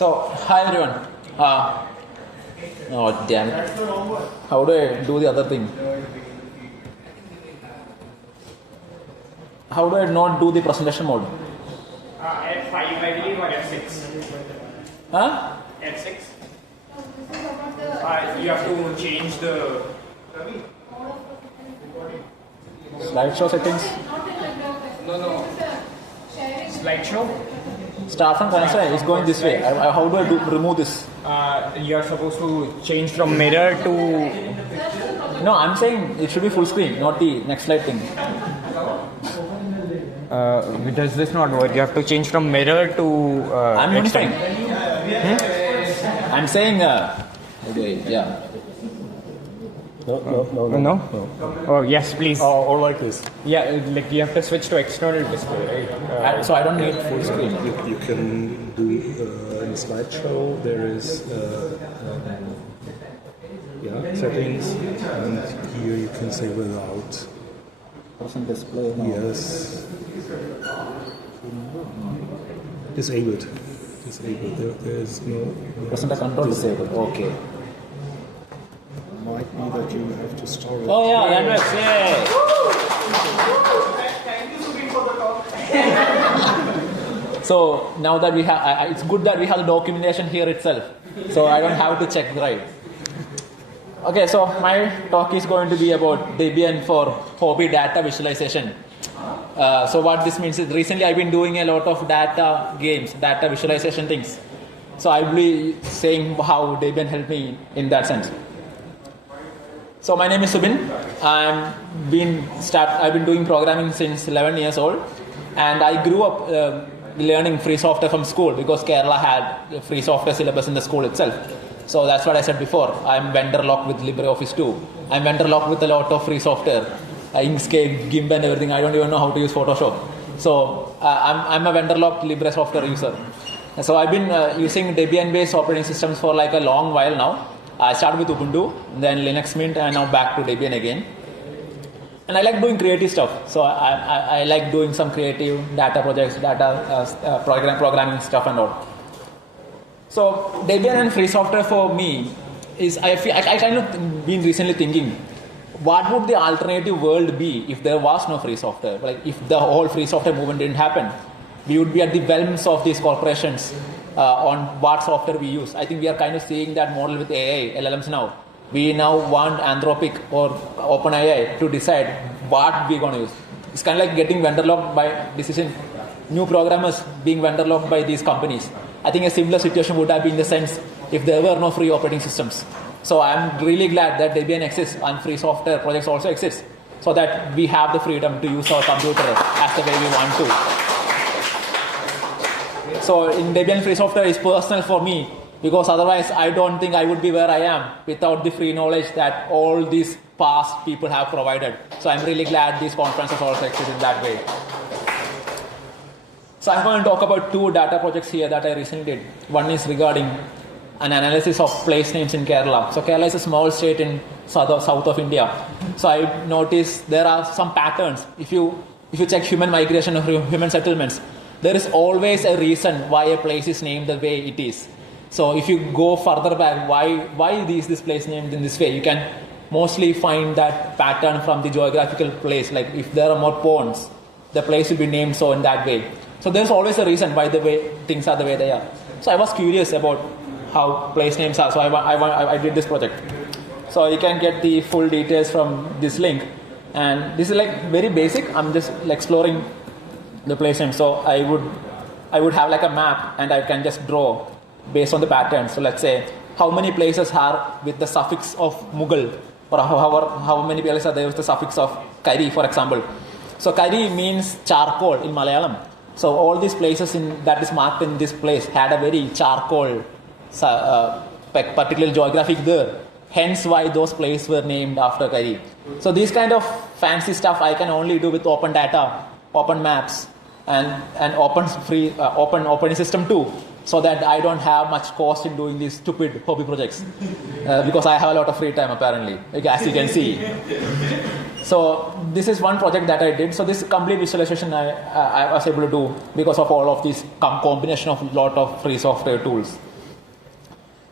So, hi everyone. Oh damn it. How do I do the other thing? How do I not do the presentation mode? F5, I believe, or F6. Huh? F6. You have to change the Slideshow settings? no slideshow. Start from console is going this way. How do I remove this? You are supposed to change from mirror to. No, I'm saying it should be full screen, not the next slide thing. Does this not work? You have to change from mirror to. I'm unifying. I'm saying. Okay, yeah. No. Oh yes, please. Or like this. Yeah, like you have to switch to external display, right? So I don't need full screen. You can do in slideshow. There is settings, and here you can say without. Present display. No. Yes. Disabled. There is no. Present control disabled. Okay. Might be that you have to store it. Oh yeah, that works. Yay! Thank you, Subin, for the talk. So now that we have, it's good that we have the documentation here itself. So I don't have to check the right. Okay, so my talk is going to be about Debian for hobby data visualization. So what this means is recently I've been doing a lot of data games, data visualization things. So I'll be saying how Debian helped me in that sense. So my name is Subin. I've been doing programming since 11 years old, and I grew up learning free software from school because Kerala had a free software syllabus in the school itself. So that's what I said before. I'm vendor locked with LibreOffice 2. I'm vendor locked with a lot of free software, Inkscape, GIMP, and everything. I don't even know how to use Photoshop. So I'm a vendor locked Libre software user. So I've been using Debian-based operating systems for like a long while now. I started with Ubuntu, then Linux Mint, and now back to Debian again. And I like doing creative stuff. So I like doing some creative data projects, programming stuff and all. So Debian and free software for me is, I kind of been recently thinking, what would the alternative world be if there was no free software? Like if the whole free software movement didn't happen, we would be at the whims of these corporations. On what software we use. I think we are kind of seeing that model with AI, LLMs now. We now want Anthropic or OpenAI to decide what we're going to use. It's kind of like getting vendor locked by decision. New programmers being vendor locked by these companies. I think a similar situation would have been the sense if there were no free operating systems. So I'm really glad that Debian exists and free software projects also exist, so that we have the freedom to use our computer as the way we want to. So in Debian free software is personal for me because otherwise I don't think I would be where I am without the free knowledge that all these past people have provided. So I'm really glad these conferences also exist in that way. So I'm going to talk about two data projects here that I recently did. One is regarding an analysis of place names in Kerala. So Kerala is a small state in south of India. So I noticed there are some patterns. If you check human migration or human settlements, there is always a reason why a place is named the way it is. So if you go further back, why is this place named in this way? You can mostly find that pattern from the geographical place. Like if there are more ponds, the place will be named so in that way. So there's always a reason why the way things are the way they are. So I was curious about how place names are. So I did this project. So you can get the full details from this link. And this is like very basic. I'm just exploring the place name. So I would have like a map and I can just draw based on the pattern. So let's say how many places are with the suffix of Mughal, or how many places are there with the suffix of Kari, for example. So Kari means charcoal in Malayalam. So all these places that is marked in this place had a very charcoal particular geographic there. Hence why those places were named after Kari. So these kind of fancy stuff I can only do with open data, open maps, and open operating system too, so that I don't have much cost in doing these stupid hobby projects because I have a lot of free time apparently, as you can see. So this is one project that I did. So this complete visualization I was able to do because of all of this combination of lot of free software tools.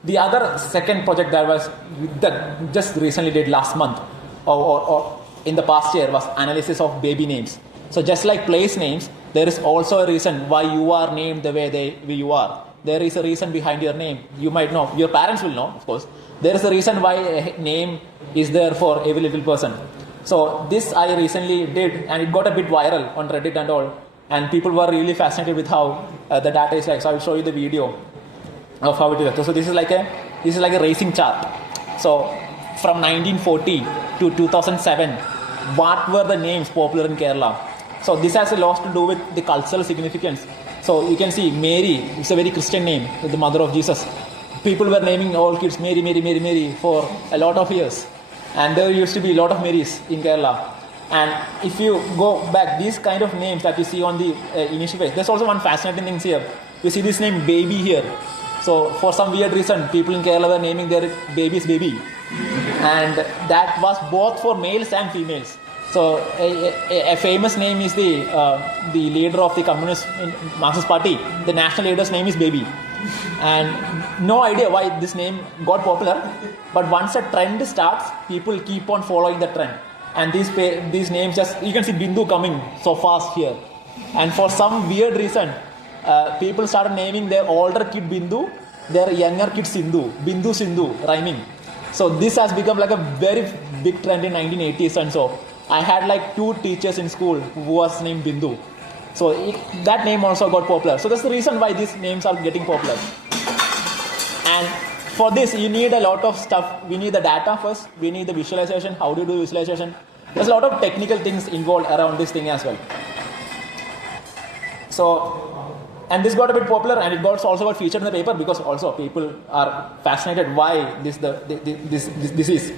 The other second project that just recently did last month or in the past year was analysis of baby names. So just like place names, there is also a reason why you are named the way you are. There is a reason behind your name. You might know. Your parents will know, of course. There is a reason why a name is there for every little person. So this I recently did, and it got a bit viral on Reddit and all. And people were really fascinated with how the data is like. So I will show you the video of how it is. So this is like a racing chart. So from 1940 to 2007, what were the names popular in Kerala? So this has a lot to do with the cultural significance. So you can see Mary, it's a very Christian name, the mother of Jesus. People were naming all kids Mary, Mary, Mary, Mary for a lot of years. And there used to be a lot of Marys in Kerala. And if you go back, these kind of names that you see on the initial page, there's also one fascinating thing here. You see this name baby here. So for some weird reason, people in Kerala were naming their babies baby. And that was both for males and females. So a famous name is the leader of the Communist Marxist Party. The national leader's name is Baby. And no idea why this name got popular. But once a trend starts, people keep on following the trend. And these names just, you can see Bindu coming so fast here. And for some weird reason, people started naming their older kid Bindu, their younger kid Sindhu. Bindu, Sindhu, rhyming. So this has become like a very big trend in 1980s and so. I had like 2 teachers in school who was named Bindu. So that name also got popular. So that's the reason why these names are getting popular. And for this, you need a lot of stuff. We need the data first. We need the visualization. How do you do visualization? There's a lot of technical things involved around this thing as well. So, and this got a bit popular, and it got also got featured in the paper because also people are fascinated why this is.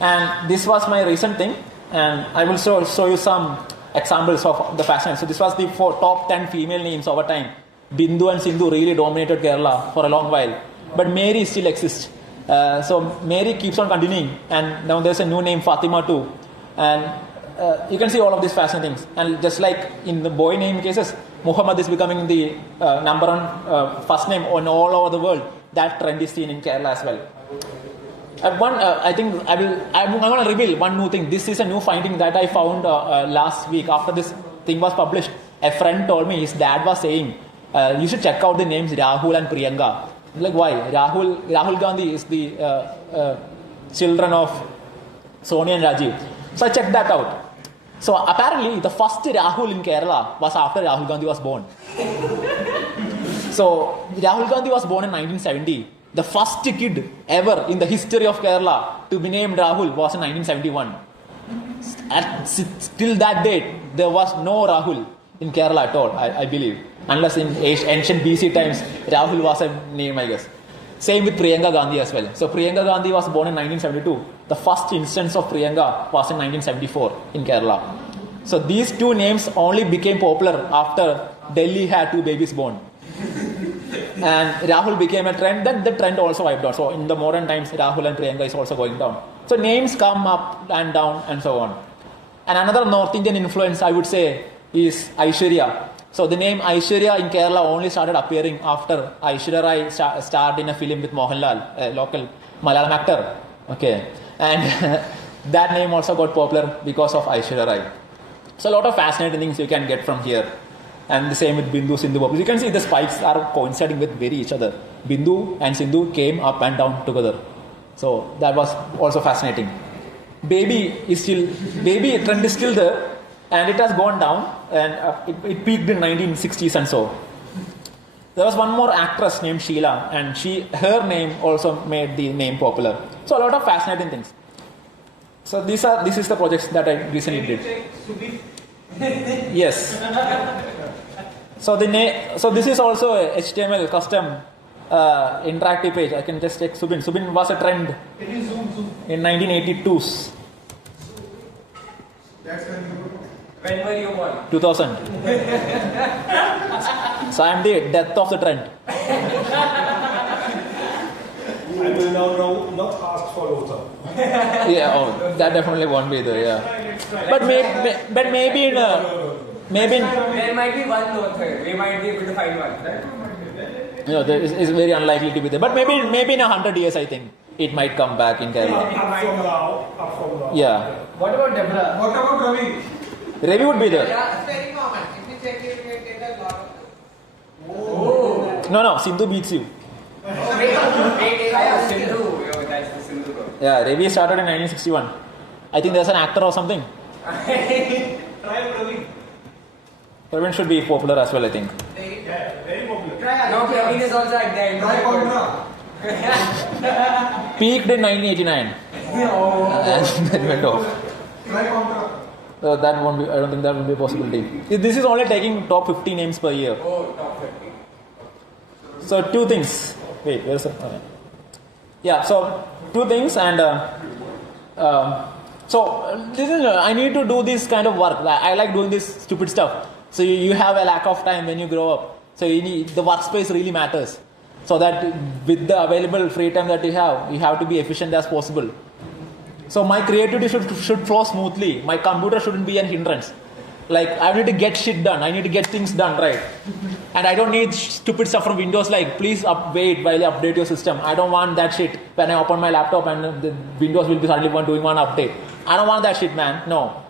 And this was my recent thing. And I will show you some examples of the fashion. So this was the top 10 female names over time. Bindu and Sindhu really dominated Kerala for a long while. But Mary still exists. So Mary keeps on continuing. And now there's a new name, Fatima too. And you can see all of these fascinating things. And just like in the boy name cases, Muhammad is becoming the number one first name on all over the world. That trend is seen in Kerala as well. I think I'm going to reveal one new thing. This is a new finding that I found last week after this thing was published. A friend told me his dad was saying, you should check out the names Rahul and Priyanka. I'm like, why? Rahul Gandhi is the children of Sonia and Rajiv. So I checked that out. So apparently the first Rahul in Kerala was after Rahul Gandhi was born. So Rahul Gandhi was born in 1970. The first kid ever in the history of Kerala to be named Rahul was in 1971. Till that date, there was no Rahul in Kerala at all, I believe. Unless in ancient BC times, Rahul was a name, I guess. Same with Priyanka Gandhi as well. So Priyanka Gandhi was born in 1972. The first instance of Priyanka was in 1974 in Kerala. So these 2 names only became popular after Delhi had 2 babies born. And Rahul became a trend, then the trend also wiped out. So in the modern times, Rahul and Priyanka is also going down. So names come up and down and so on. And another North Indian influence, I would say, is Aishwarya. So the name Aishwarya in Kerala only started appearing after Aishwarya Rai starred in a film with Mohanlal, a local Malayalam actor. Okay. And that name also got popular because of Aishwarya Rai. So a lot of fascinating things you can get from here. And the same with Bindu, Sindhu. You can see the spikes are coinciding with each other. Bindu and Sindhu came up and down together. So that was also fascinating. Baby trend is still there, and it has gone down, and it peaked in 1960s and so. There was one more actress named Sheila, and her name also made the name popular. So a lot of fascinating things. So this is the projects that I recently did. Yes. So this is also a HTML custom interactive page. I can just check Subin. Subin was a trend in 1982s. When were you born? 2000. So I am the death of the trend. I will now not ask for Lothar. Yeah, that definitely won't be there. Yeah, but maybe in There might be one Lothar. We might be able to find one, right? it's very unlikely to be there. But maybe in 100 years, I think it might come back in Kerala. Up from now. Yeah. What about Deborah? What about Ravi? Ravi would be there. Yeah, it's very common. If you check it, you will get a lot of. No, Sindhu beats you. Sindhu. That's the Sindhu. Yeah, Ravi started in 1961. I think there's an actor or something. Try Ravi. Praveen should be popular as well, I think. Yeah, very popular. No, Praveen is also at the end. Try Contra. Peaked in 1989. And then went off. Try Contra. So that won't be, I don't think that will be a possibility. This is only taking top 50 names per year. Oh, top 50. So two things. Wait, where's the... Okay. Yeah, so two things and... this is, I need to do this kind of work. I like doing this stupid stuff. So you have a lack of time when you grow up. So the workspace really matters. So that with the available free time that you have to be efficient as possible. So my creativity should flow smoothly. My computer shouldn't be an hindrance. Like I need to get shit done. I need to get things done right. And I don't need stupid stuff from Windows like please wait while you update your system. I don't want that shit when I open my laptop and the Windows will be suddenly doing one update. I don't want that shit, man. No.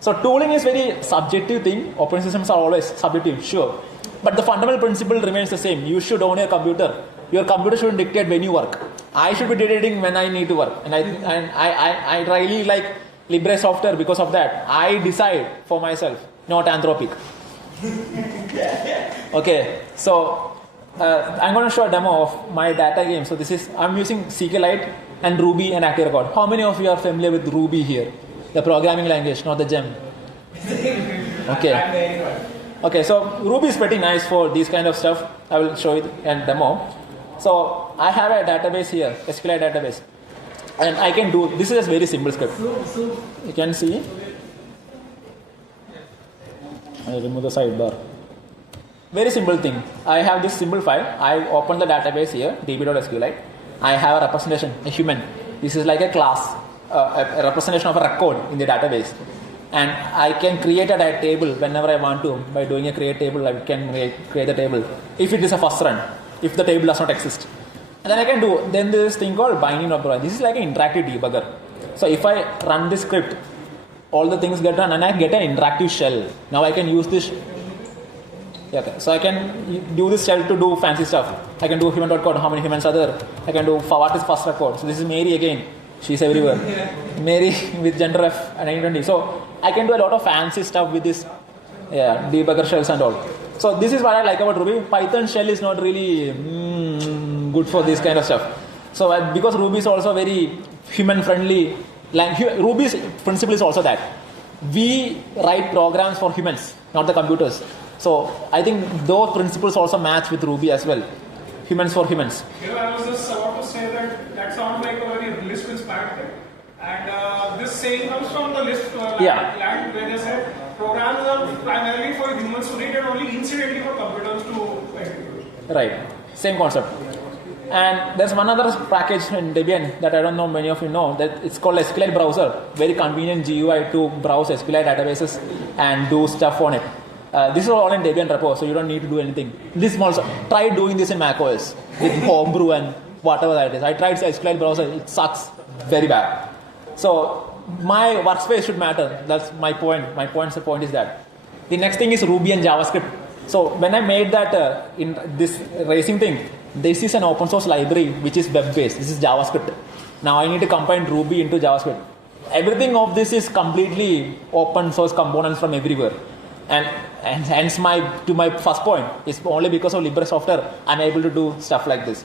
So tooling is very subjective thing. Operating systems are always subjective, sure. But the fundamental principle remains the same. You should own a computer. Your computer shouldn't dictate when you work. I should be dictating when I need to work. And I really like Libre software because of that. I decide for myself, not Anthropic. Okay, so I'm going to show a demo of my data game. So I'm using SQLite and Ruby and ActiveRecord. How many of you are familiar with Ruby here? The programming language, not the gem. Okay. Okay, so Ruby is pretty nice for these kind of stuff. I will show you a demo. So I have a database here, SQLite database. And I can do, this is a very simple script. You can see. I remove the sidebar. Very simple thing. I have this simple file. I open the database here, db.sqlite. I have a representation, a human. This is like a class, a representation of a record in the database. And I can create a table whenever I want to. By doing a create table, I can create the table. If it is a first run, if the table does not exist. And then I can do, then there is this thing called binding object. This is like an interactive debugger. So if I run this script, all the things get run and I get an interactive shell. Now I can use this. Yeah, okay. So I can do this shell to do fancy stuff. I can do human.code, how many humans are there. I can do what is first record. So this is Mary again. She's everywhere. Mary with gender F and 920. So I can do a lot of fancy stuff with this debugger shells and all. So this is what I like about Ruby. Python shell is not really good for this kind of stuff. So because Ruby is also very human friendly. Ruby's principle is also that we write programs for humans, not the computers. So I think those principles also match with Ruby as well. Humans for humans. I was just about to say that sounds like a very list inspired thing. And this saying comes from the list land where they said programs are primarily for humans to read and only incidentally for computers to execute. Right. Same concept. And there's one other package in Debian that I don't know many of you know, that it's called SQLite browser. Very convenient GUI to browse SQLite databases and do stuff on it. This is all in Debian repo, so you don't need to do anything. This also, try doing this in macOS with Homebrew and whatever that is. I tried SQLite browser, it sucks very bad. So my workspace should matter. That's my point. My point is that. The next thing is Ruby and JavaScript. So when I made that in this racing thing, this is an open source library which is web based. This is JavaScript. Now I need to combine Ruby into JavaScript. Everything of this is completely open source components from everywhere. And hence to my first point, it's only because of Libre software I'm able to do stuff like this.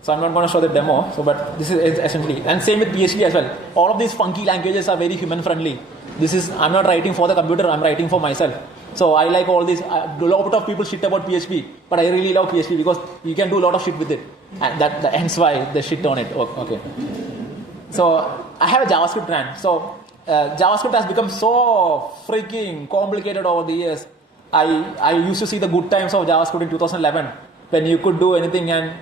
So I'm not going to show the demo, but this is essentially, and same with PHP as well. All of these funky languages are very human friendly. I'm not writing for the computer, I'm writing for myself. So I like all these, a lot of people shit about PHP, but I really love PHP because you can do a lot of shit with it. And hence why they shit on it. Okay. So I have a JavaScript ran. So JavaScript has become so freaking complicated over the years. I used to see the good times of JavaScript in 2011 when you could do anything, and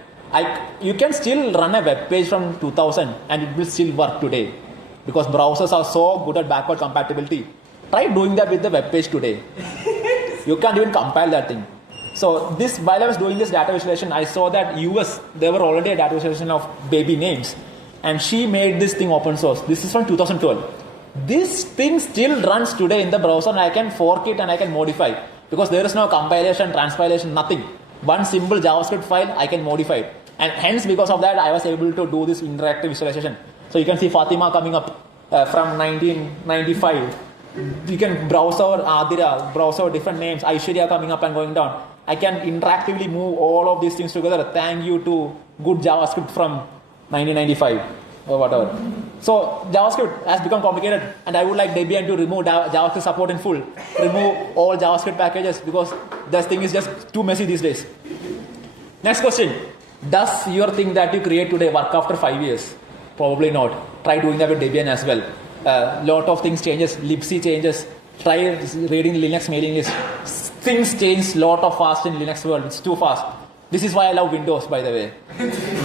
you can still run a web page from 2000 and it will still work today because browsers are so good at backward compatibility. Try doing that with the web page today. You can't even compile that thing. So this, while I was doing this data visualization, I saw that US, there were already a data visualization of baby names. And she made this thing open source. This is from 2012. This thing still runs today in the browser, and I can fork it and I can modify. Because there is no compilation, transpilation, nothing. One simple JavaScript file, I can modify it. And hence, because of that, I was able to do this interactive visualization. So you can see Fatima coming up from 1995. You can browse our Adira, browse our different names, Aishwarya coming up and going down. I can interactively move all of these things together. Thank you to good JavaScript from 1995 or whatever. So JavaScript has become complicated, and I would like Debian to remove JavaScript support in full. Remove all JavaScript packages because this thing is just too messy these days. Next question. Does your thing that you create today work after 5 years? Probably not. Try doing that with Debian as well. Lot of things changes, libc changes. Try reading Linux mailing list. Things change lot of fast in Linux world. It's too fast. This is why I love Windows, by the way.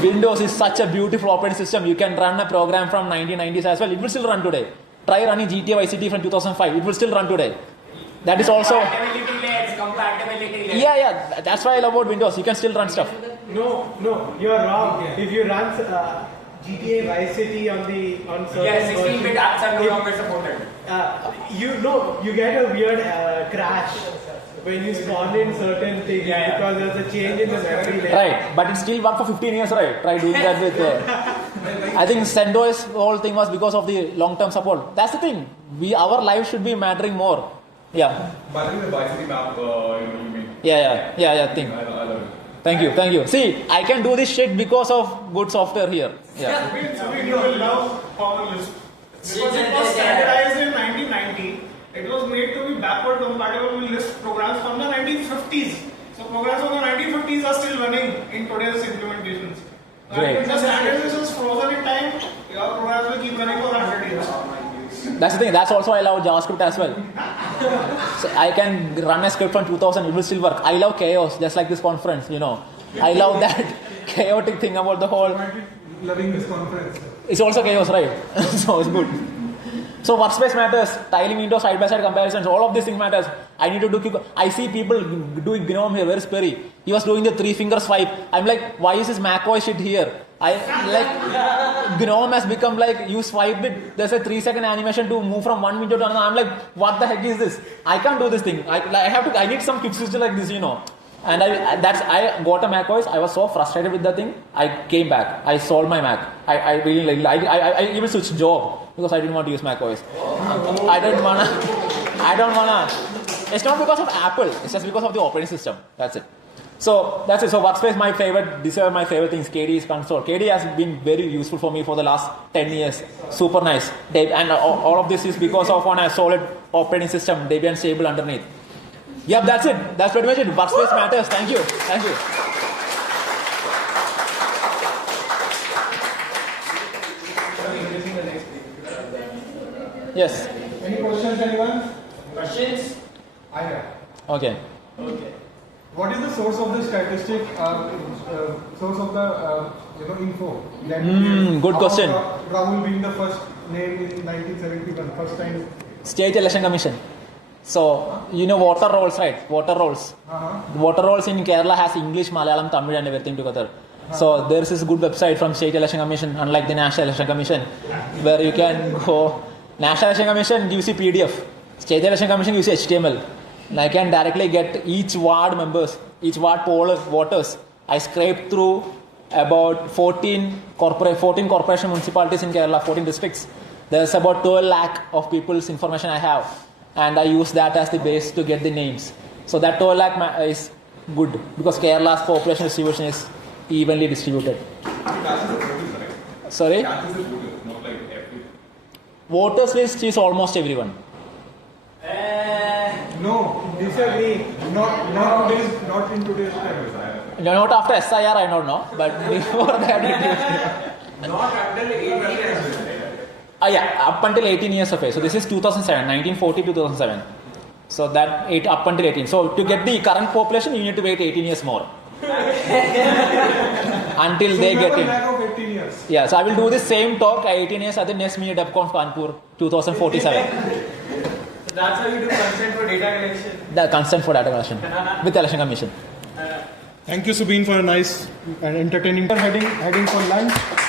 Windows is such a beautiful operating system. You can run a program from 1990s as well. It will still run today. Try running GTA Vice City from 2005. It will still run today. That is also... Compatibility. Yeah. That's why I love about Windows. You can still run stuff. No, you're wrong. If you run GTA Vice City on certain Yes, 16-bit versions, apps are no longer supported. you get a weird crash when you spawn in certain things because there's a change in the memory layer. Right, but it still worked for 15 years, right? Try doing that with... I think CentOS whole thing was because of the long-term support. That's the thing. Our life should be mattering more. Yeah. But I think the Vice City map, you mean? Yeah, thing. I love it. Thank you. See, I can do this shit because of good software here. Yeah. We will love common list. Because it was standardized in 1990. It was made to be backward compatible with list programs from the 1950s. So programs from the 1950s are still running in today's implementations. Great. If the standardization is frozen in time, your programs will keep running for 100 years. That's the thing. That's also I love JavaScript as well. So I can run a script from 2000. It will still work. I love chaos, just like this conference. I love that chaotic thing about the whole. Loving this conference. It's also chaos, right? So it's good. So workspace matters. Tiling windows, side by side comparisons. All of these things matters. I need to do. I see people doing GNOME here. Where's Perry? He was doing the 3-finger swipe. I'm like, why is this macOS shit here? GNOME has become like you swipe it. There's a 3-second animation to move from one window to another. I'm like, what the heck is this? I can't do this thing. I need some quick switch like this, And I got a macOS. I was so frustrated with the thing. I came back. I sold my Mac. I really I even switched job because I didn't want to use macOS. I don't wanna. It's not because of Apple. It's just because of the operating system. That's it. So that's it. So workspace, my favorite. These are my favorite things. KDE is console. KDE has been very useful for me for the last 10 years. Super nice. And all of this is because of one solid operating system. Debian stable underneath. Yep, that's it. That's pretty much it. Workspace matters. Thank you. Yes. Any questions, anyone? Questions? I have. Okay. What is the source of the statistic, source of the info? That Good question. Rahul being the first name in 1971, first time. State Election Commission. So, voter rolls, right? Voter rolls. Voter rolls in Kerala has English, Malayalam, Tamil and everything together. So, there's this good website from State Election Commission, unlike the National Election Commission, where you can go. National Election Commission gives you PDF. State Election Commission gives you HTML. And I can directly get each ward members, each ward voters. I scraped through about 14 corporation municipalities in Kerala, 14 districts. There's about 12 lakh of people's information I have. And I use that as the base to get the names. So that 12 lakh is good because Kerala's population distribution is evenly distributed. Sorry? Voters list is almost everyone. No, disagree. Not in today's time. Not after SIR, I don't know, but before that it is. Not until 8 years. Up until 18 years of age. So this is 2007, 1940 to 2007. So that up until 18. So to get the current population, you need to wait 18 years more. Until they get in. Of 18 years. Yeah, so I will do the same talk at 18 years at the next MiniDebConf Kanpur 2047. So that's how you do consent for data collection. The consent for data collection with election commission. Thank you, Subin, for a nice and entertaining heading for lunch.